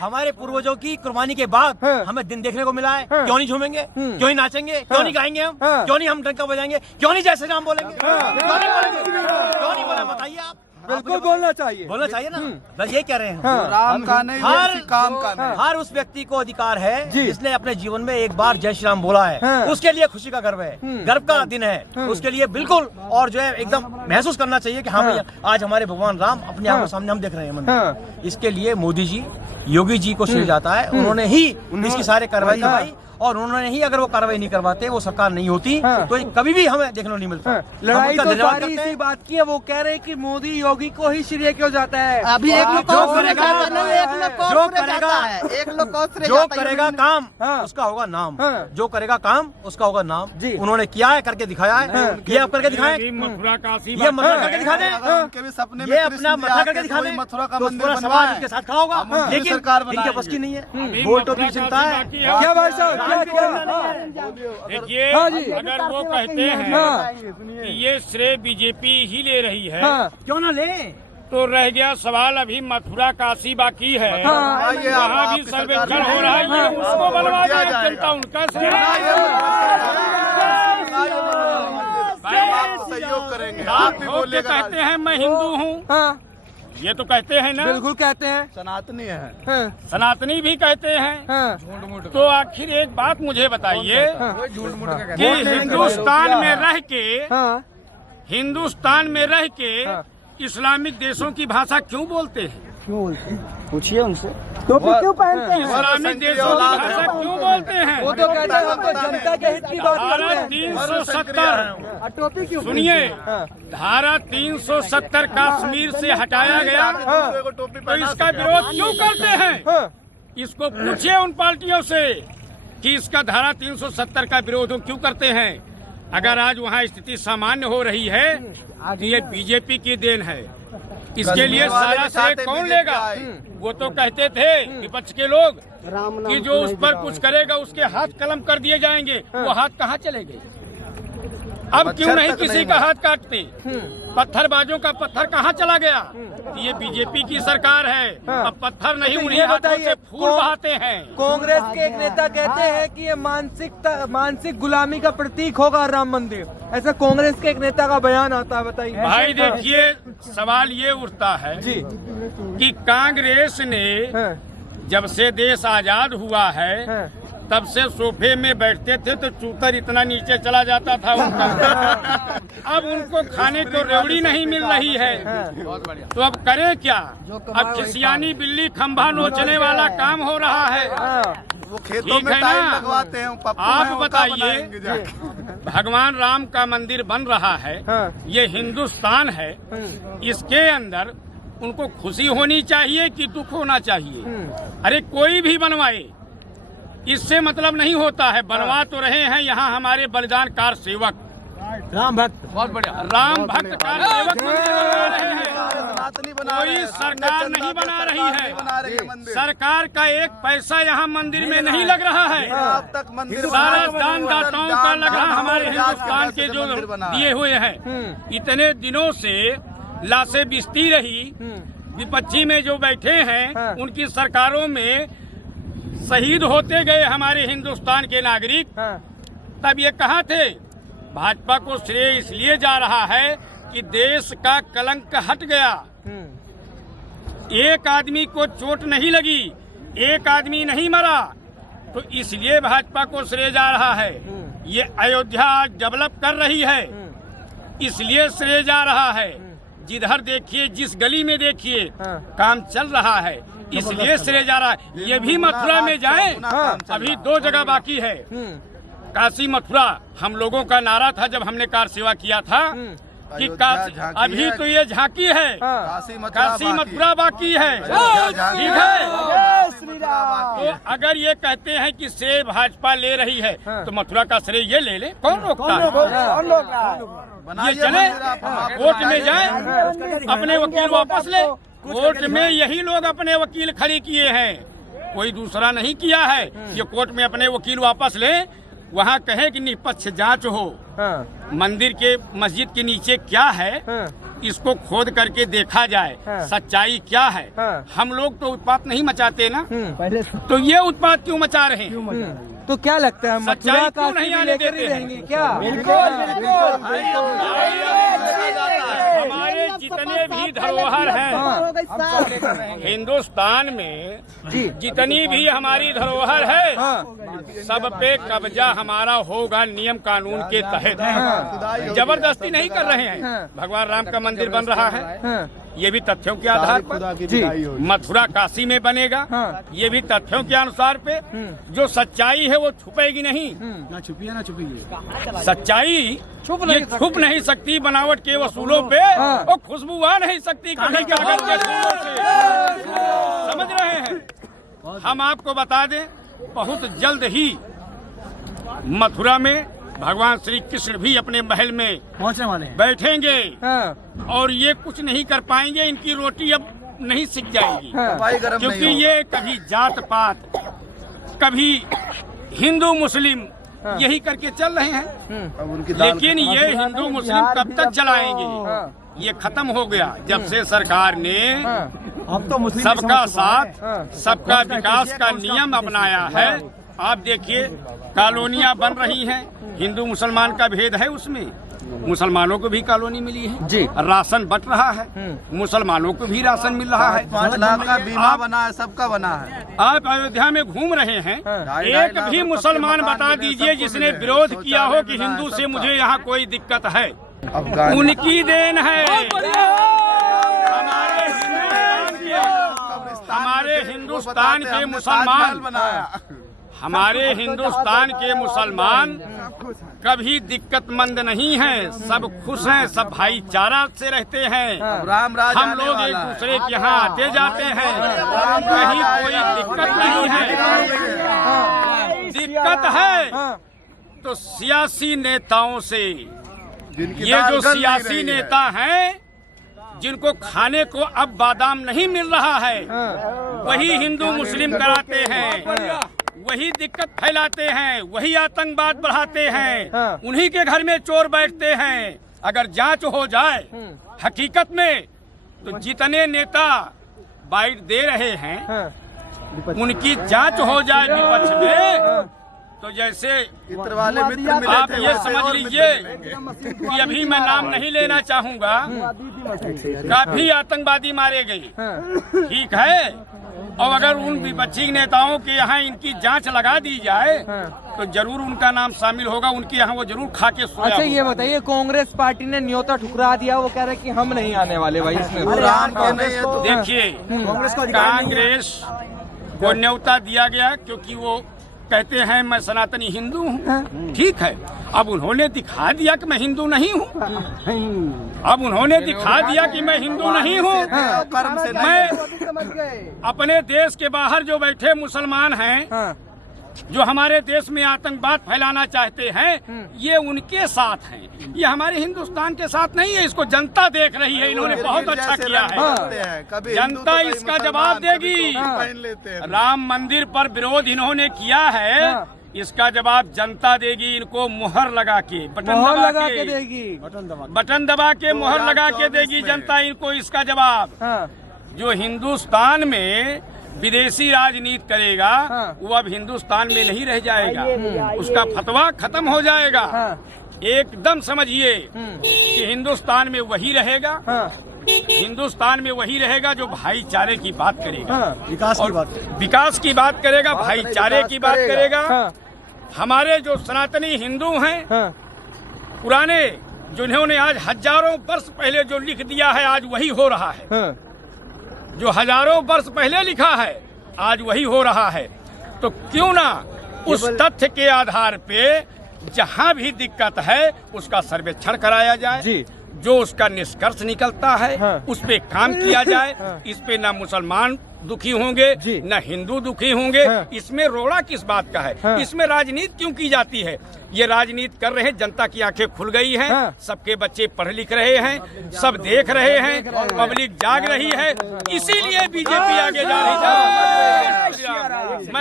हमारे पूर्वजों की कुर्बानी के बाद हमें दिन देखने को मिला है। क्यों नहीं झूमेंगे, क्यों नहीं नाचेंगे, क्यों नहीं गाएंगे हम, क्यों नहीं हम डंका बजाएंगे, क्यों नहीं जय श्री राम बोलेंगे, क्यों नहीं बोलेंगे, क्यों नहीं बोले बताइए आप। बिल्कुल बोलना चाहिए ना। बस ये कह रहे हैं राम का नहीं, काम का नहीं। हर उस व्यक्ति को अधिकार है जिसने अपने जीवन में एक बार जय श्री राम बोला है, उसके लिए खुशी का गर्व है, गर्व का दिन है उसके लिए बिल्कुल। और जो है एकदम महसूस करना चाहिए कि हाँ भैया आज हमारे भगवान राम अपने आप सामने हम देख रहे हैं मंदिर। इसके लिए मोदी जी, योगी जी को श्रेय जाता है। उन्होंने ही इसकी सारे कार्रवाई करवाई और उन्होंने ही अगर वो कार्रवाई नहीं करवाते, वो सरकार नहीं होती तो कभी भी हमें देखने को नहीं मिलता। लड़ाई तो सारी इसी बात की है। वो कह रहे हैं कि मोदी योगी को ही श्रेय क्यों जाता है। अभी एक लोग जो करेगा काम उसका होगा नाम, जो करेगा काम उसका होगा नाम। उन्होंने किया है, करके दिखाया है। ये आप करके दिखाएं, ये मथुरा करके दिखा दें, सपने ये अपना मथुरा करके दिखा दें, मथुरा का तो पूरा समाज उसके साथ खड़ा होगा। लेकिन इनके बस की नहीं है, वोटों की चिंता है। क्या भाई साहब, देखिए अगर वो कहते हैं कि ये श्रेय बीजेपी ही ले रही है, क्यों ना ले, तो रह गया सवाल अभी मथुरा काशी बाकी है। वहाँ भी सर्वेक्षण हो रहा है, ये उसको बनवा दे जनता, उनका सहयोग करेंगे। आप बोलते कहते हैं मैं हिंदू हूँ, ये तो कहते हैं ना, बिल्कुल कहते हैं। सनातनी है, सनातनी भी कहते हैं। तो आखिर एक बात मुझे बताइए कि हिंदुस्तान में रह के इस्लामिक देशों की भाषा क्यों बोलते हैं? पूछिए उनसे। तो क्यों पहनते हैं? इस्लामिक देशों की भाषा क्यों बोलते हैं? वो तो कहते हैं हम तो जनता के हित की बात करते धारा हैं। 370 सुनिए, धारा 370 कश्मीर से हटाया गया, तो इसका विरोध क्यों करते हैं? इसको पूछिए उन पार्टियों से कि इसका धारा 370 का विरोध क्यों करते हैं। अगर आज वहाँ स्थिति सामान्य हो रही है तो ये बीजेपी की देन है। इसके लिए सारा श्रेय कौन लेगा? वो तो कहते थे विपक्ष के लोग कि जो उस पर कुछ करेगा उसके हाथ कलम कर दिए जाएंगे। वो हाथ कहाँ चले गए? अब क्यों नहीं किसी का हाथ काटते? पत्थरबाजों का पत्थर कहाँ चला गया? ये बीजेपी की सरकार है, अब पत्थर नहीं उन्हीं हाथों से फूल बहाते हैं। कांग्रेस के एक नेता कहते हैं कि ये मानसिक गुलामी का प्रतीक होगा राम मंदिर। ऐसा कांग्रेस के एक नेता का बयान आता है, बताइए। भाई देखिए, सवाल ये उठता है कि कांग्रेस ने जब से देश आजाद हुआ है तब से सोफे में बैठते थे तो चूतर इतना नीचे चला जाता था उनका। अब उनको खाने को रेवड़ी नहीं मिल रही है, तो अब करे क्या? अब खिसियानी बिल्ली खंभा नोचने वाला काम हो रहा है। वो खेतों में टाइम लगवाते हैं। आप बताइए, भगवान राम का मंदिर बन रहा है, ये हिंदुस्तान है, इसके अंदर उनको खुशी होनी चाहिए कि दुख होना चाहिए? अरे कोई भी बनवाए, इससे मतलब नहीं होता है। बनवा तो रहे हैं यहाँ हमारे बलिदान कार सेवक, राम भक्त, बहुत बढ़िया, राम भक्त कार सेवक बना रहे हैं। कोई सरकार नहीं बना रही है। सरकार का एक पैसा यहाँ मंदिर में नहीं लग रहा है। अब तक मंदिर सारा दान दाताओं का लग रहा हमारे हिंदुस्तान के जो दिए हुए हैं। इतने दिनों से लाशें बिछती रही, विपक्षी में जो बैठे हैं उनकी सरकारों में शहीद होते गए हमारे हिंदुस्तान के नागरिक। तब ये कहाँ थे? भाजपा को श्रेय इसलिए जा रहा है कि देश का कलंक हट गया। एक आदमी को चोट नहीं लगी, एक आदमी नहीं मरा, तो इसलिए भाजपा को श्रेय जा रहा है। ये अयोध्या आज डेवलप कर रही है, इसलिए श्रेय जा रहा है। जिधर देखिए, जिस गली में देखिए, काम चल रहा है, इसलिए श्रेय जा रहा है। ये भी मथुरा में जाएं, अभी 2 जगह बाकी है, काशी मथुरा। हम लोगों का नारा था जब हमने कार सेवा किया था कि अभी तो ये झांकी है, काशी मथुरा बाकी है। ठीक है, तो अगर ये कहते हैं कि श्रेय भाजपा ले रही है तो मथुरा का श्रेय ये ले ले, कौन रोकता है? ये चले, कोर्ट में जाए, अपने वकील वापस ले। कोर्ट में यही लोग अपने वकील खड़े किए हैं, कोई दूसरा नहीं किया है। ये कोर्ट में अपने वकील वापस ले, वहाँ कहे कि निष्पक्ष जांच हो, मंदिर के मस्जिद के नीचे क्या है इसको खोद करके देखा जाए हाँ। सच्चाई क्या है। हाँ। हम लोग तो उत्पात नहीं मचाते ना, हम्म। तो ये उत्पात क्यों मचा रहे हैं? तो क्या लगता है सच्चाई मथुरा क्यों काशी नहीं भी आने लेकर ही देते हैं? रहेंगे क्या? हमारे जितने भी धरोहर हैं हाँ। हिंदुस्तान में, जी। जितनी भी हमारी धरोहर है, हाँ। सब पे कब्जा हमारा होगा नियम कानून के तहत। हाँ। जबरदस्ती नहीं कर रहे हैं। हाँ। भगवान राम का मंदिर बन रहा है, हाँ। ये भी तथ्यों के आधार पर। जी। मथुरा काशी में बनेगा, हाँ। ये भी तथ्यों के अनुसार पे। जो सच्चाई है वो छुपेगी नहीं, ना छुपिए ना छुपिए। सच्चाई ये छुप नहीं सकती बनावट के वसूलों पे, हाँ। और खुशबू आ नहीं सकती कभी कागज के फूलों से। समझ रहे हैं? हम आपको बता दें, बहुत जल्द ही मथुरा में भगवान श्री कृष्ण भी अपने महल में पहुंचने वाले हैं। बैठेंगे, हाँ। और ये कुछ नहीं कर पाएंगे। इनकी रोटी अब नहीं सिक जाएगी, हाँ। भाई गरम क्योंकि नहीं ये कभी जात पात, कभी हिंदू मुस्लिम, हाँ। यही करके चल रहे हैं। अब उनकी दाल लेकिन ये हिंदू मुस्लिम कब तक चलाएंगे? हाँ। ये खत्म हो गया जब से सरकार ने हाँ। अब तो मुस्लिम सबका साथ हाँ। सबका विकास का नियम अपनाया है। आप देखिए, कॉलोनियां बन रही हैं, हिंदू मुसलमान का भेद है उसमें। मुसलमानों को भी कॉलोनी मिली है जी। राशन बट रहा है, मुसलमानों को भी राशन मिल रहा है। 5 लाख का बीमा बना है, सबका बना है। आप अयोध्या में घूम रहे हैं, हाँ। एक भी मुसलमान बता दीजिए जिसने विरोध किया हो कि हिंदू से मुझे यहाँ कोई दिक्कत है। अफगान उनकी देन है। हमारे हिंदुस्तान के मुसलमान, हमारे हिंदुस्तान के मुसलमान कभी दिक्कतमंद नहीं हैं, सब खुश हैं, सब भाईचारा से रहते हैं। राम राज हम आने लोग एक वाला है। दूसरे के यहाँ आते जाते हैं, कहीं कोई दिक्कत नहीं है। दिक्कत है हाँ। तो सियासी नेताओं से। जिनकी ये दाल जो गल नहीं सियासी रही है। नेता हैं, जिनको खाने को अब बादाम नहीं मिल रहा है, हाँ। वही हिंदू मुस्लिम कराते हैं, वही दिक्कत फैलाते हैं, वही आतंकवाद बढ़ाते हैं। हाँ। उन्हीं के घर में चोर बैठते हैं। अगर जांच हो जाए हकीकत में, तो जितने नेता बाइट दे रहे हैं हाँ। उनकी जांच हो जाए विपक्ष में, तो जैसे इत्र वाले मित्र मिले आप थे, ये वैसे समझ और लीजिए मित्र कि अभी मैं नाम नहीं लेना चाहूंगा, काफी आतंकवादी मारे गए, हाँ। ठीक है। और अगर उन विपक्षी नेताओं के यहाँ इनकी जांच लगा दी जाए, हाँ। तो जरूर उनका नाम शामिल होगा, उनके यहाँ वो जरूर खा के सोया अच्छा ये होगा। बताइए, कांग्रेस पार्टी ने न्योता ठुकरा दिया, वो कह रहे कि हम नहीं आने वाले भाई इसमें। राम के नहीं है तो देखिए, कांग्रेस को अधिकार नहीं है। कांग्रेस को न्योता दिया गया क्योंकि वो कहते हैं मैं सनातनी हिंदू हूँ, ठीक है। अब उन्होंने दिखा दिया कि मैं हिंदू नहीं हूँ, अब उन्होंने दिखा दिया कि मैं हिंदू नहीं हूँ। कर्म से नहीं मैं अपने देश के बाहर जो बैठे मुसलमान हैं, हाँ। जो हमारे देश में आतंकवाद फैलाना चाहते हैं, ये उनके साथ हैं, ये हमारे हिंदुस्तान के साथ नहीं है। इसको जनता देख रही है, इन्होंने बहुत अच्छा किया है। कभी जनता हिंदू तो इसका कभी जवाब मुसलमान, देगी। कभी टोपी पहन लेते हैं। राम मंदिर पर विरोध इन्होंने किया है, हाँ। इसका जवाब जनता देगी। इनको मुहर लगा के, बटन मोहर दबा लगा के के देगी। बटन दबा के मुहर लगा के देगी जनता इनको इसका जवाब। हाँ। जो हिंदुस्तान में विदेशी राजनीति करेगा, हाँ। वो अब हिंदुस्तान में नहीं रह जाएगा, उसका फतवा खत्म हो जाएगा। हाँ। एकदम समझिए कि हिंदुस्तान में वही रहेगा, हाँ। हिंदुस्तान में वही रहेगा जो भाईचारे की बात करेगा, हाँ। विकास की और बात। विकास की बात करेगा, भाईचारे की बात करेगा। हाँ। हमारे जो सनातनी हिंदू हैं, हाँ। पुराने, जिन्होंने आज हजारों वर्ष पहले जो लिख दिया है, आज वही हो रहा है। हाँ। जो हजारों वर्ष पहले लिखा है, आज वही हो रहा है। तो क्यों ना उस तथ्य के आधार पे जहां भी दिक्कत है उसका सर्वेक्षण कराया जाए जी। जो उसका निष्कर्ष निकलता है, हाँ। उस पे काम किया जाए। हाँ। इस पे ना मुसलमान दुखी होंगे, जी। न हिंदू दुखी होंगे। हाँ। इसमें रोड़ा किस बात का है? हाँ। इसमें राजनीति क्यों की जाती है? ये राजनीति कर रहे हैं, जनता की आंखें खुल गई हैं, हाँ। सबके बच्चे पढ़ लिख रहे हैं, सब देख रहे हैं, पब्लिक जाग रही है, इसीलिए बीजेपी आगे जा रही है। मैं